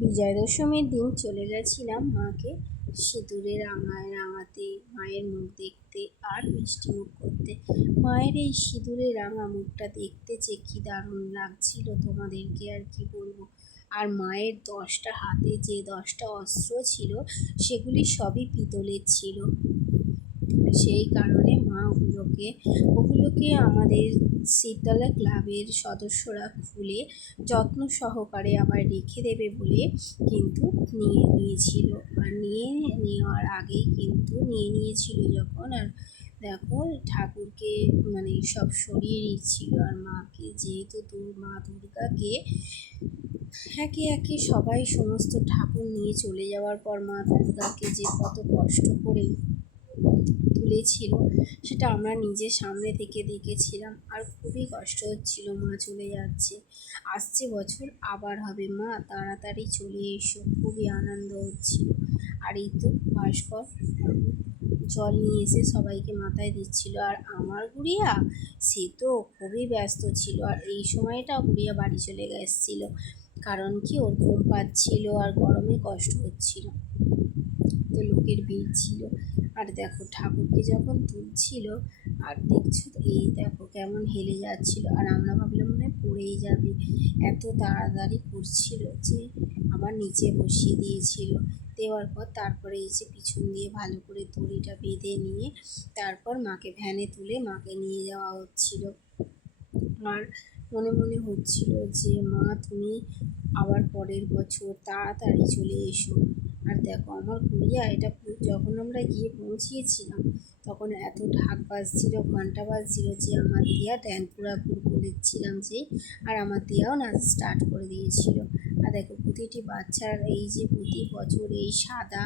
বিজয়া দশমীর দিন চলে গেছিলাম মাকে সিঁদুরে রাঙাতে, মায়ের মুখ দেখতে আর মিষ্টি মুখ করতে। মায়ের এই সিঁদুরে রাঙা মুখটা দেখতে যে কি দারুণ লাগছিল তোমাদেরকে আর কি বলবো। আর মায়ের 10টা হাতে যে 10টা অস্ত্র ছিল সেগুলি সবই পিতলের ছিল। সেই কারণে মা ওগুলোকে আমাদের শীতলা ক্লাবের সদস্যরা খুলে যত্ন সহকারে আবার রেখে দেবে বলে কিন্তু নিয়ে নিয়েছিল। আর নেওয়ার আগেই কিন্তু নিয়েছিল যখন, আর দেখো ঠাকুরকে মানে সব সরিয়ে নিচ্ছিল। আর মাকে যেহেতু মা দুর্গাকে একে একে সবাই সমস্ত ঠাকুর নিয়ে চলে যাওয়ার পর মা দুর্গাকে যে কত কষ্ট করে তুলেছিল সেটা আমরা নিজের সামনে থেকে দেখেছিলাম। আর খুবই কষ্ট হচ্ছিল, মা চলে যাচ্ছে, আসছে বছর আবার হবে, মা তাড়াতাড়ি চলে এসো, খুবই আনন্দ হচ্ছিল। আর এই তো ভাস্কর জল নিয়ে এসে সবাইকে মাথায় দিচ্ছিল। আর আমার গুড়িয়া সে তো খুবই ব্যস্ত ছিল। আর এই সময়টা গুড়িয়া বাড়ি চলে গেছিল, কারণ কি ওর ঘুম পাচ্ছিল আর গরমে কষ্ট হচ্ছিল, তো লোকের ভিড় ছিল। আর দেখো ঠাকুরকে যখন তুলছিল আর দেখছো এই দেখো কেমন হেলে যাচ্ছিল। আর আমরা ভাবলাম মনে হয় পড়েই যাবে, এত তাড়াতাড়ি করছিল যে আবার নিচে বসিয়ে দিয়েছিল। দেওয়ার পর তারপরে এই যে পিছন দিয়ে ভালো করে দড়িটা বেঁধে নিয়ে তারপর মাকে ভ্যানে তুলে মাকে নিয়ে যাওয়া হচ্ছিল। আর মনে মনে হচ্ছিল যে মা তুমি আবার পরের বছর তাড়াতাড়ি চলে এসো। আর দেখো আমার গুড়িয়া এটা যখন আমরা গিয়ে পৌঁছিয়েছিলাম তখন এত ঢাক বাজছিল, ঘন্টা বাজছিল যে আমার দিয়া ড্যাঙ্কুরাপুর বলেছিলাম যে, আর আমার দিয়াও নাচ স্টার্ট করে দিয়েছিল। আর দেখো প্রতিটি বাচ্চার এই যে প্রতি বছর এই সাদা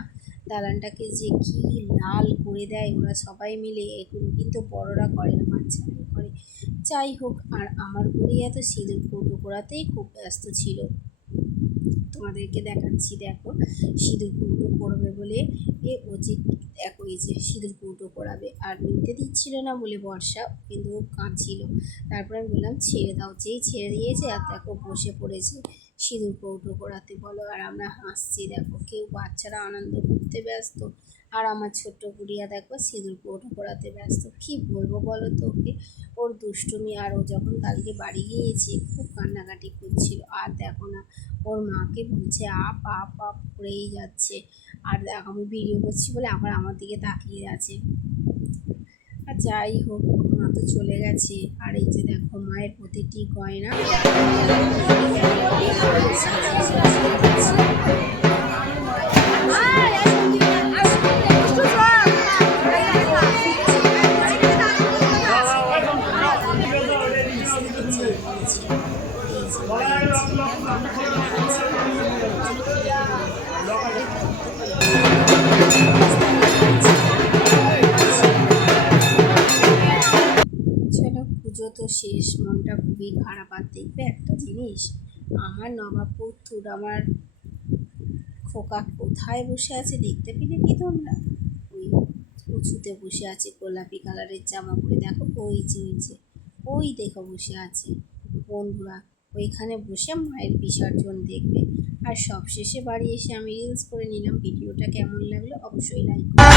দালানটাকে যে কি লাল করে দেয় ওরা সবাই মিলে, এগুলো কিন্তু বড়রা করে না, বাচ্চারাই করে। যাই হোক, আর আমার গুড়িয়া তো সিঁদুর কৌটো করাতেই খুব ব্যস্ত ছিল। তোমাদেরকে দেখাচ্ছি, দেখো সিঁদুর কৌটো পড়বে বলে ও যে দেখো এই যে সিঁদুর কৌটো পড়াবে, আর নিতে দিচ্ছিল না বলে বর্ষা কিন্তু কাঁদছিল। তারপরে আমি বললাম ছেড়ে দাও, যেই ছেড়ে দিয়েছে আর দেখো বসে পড়েছে সিঁদুর কৌটো পড়াতে বলো। আর আমরা হাসছি, দেখো কেউ বাচ্চারা আনন্দ করতে ব্যস্ত আর আমার ছোট্ট গুড়িয়া দেখো সিঁদুর কৌটো পড়াতে ব্যস্ত। কি বলবো বলো তো ওকে, ওর দুষ্টুমি। আর ও যখন কালকে বাড়ি গিয়েছে খুব কান্নাকাটি করছিল। আর দেখো না ওর মাকে বলছে আপ আপ আপ করেই যাচ্ছে। আর দেখো আমি ভিডিও করছি বলে আবার আমার দিকে তাকিয়ে আছে। আর যাই হোক, মা তো চলে গেছে। আর এই যে দেখো মায়ের প্রতিটি গয়না পুজো তো শেষ, মনটা খুবই খারাপ। আর দেখবে একটা জিনিস, আমার নবাবপুর আমার খোকা কোথায় বসে আছে দেখতে পেলে কি তোমরা? ওই উঁচুতে বসে আছে, গোলাপি কালারের জামা পরে, দেখো ওই দেখো বসে আছে। বন্ধুরা ওইখানে বসে মায়ের বিসর্জন দেখবে। আর সবশেষে বাড়ি এসে আমি রিলস করে নিলাম। ভিডিওটা কেমন লাগলো অবশ্যই লাইক করুন।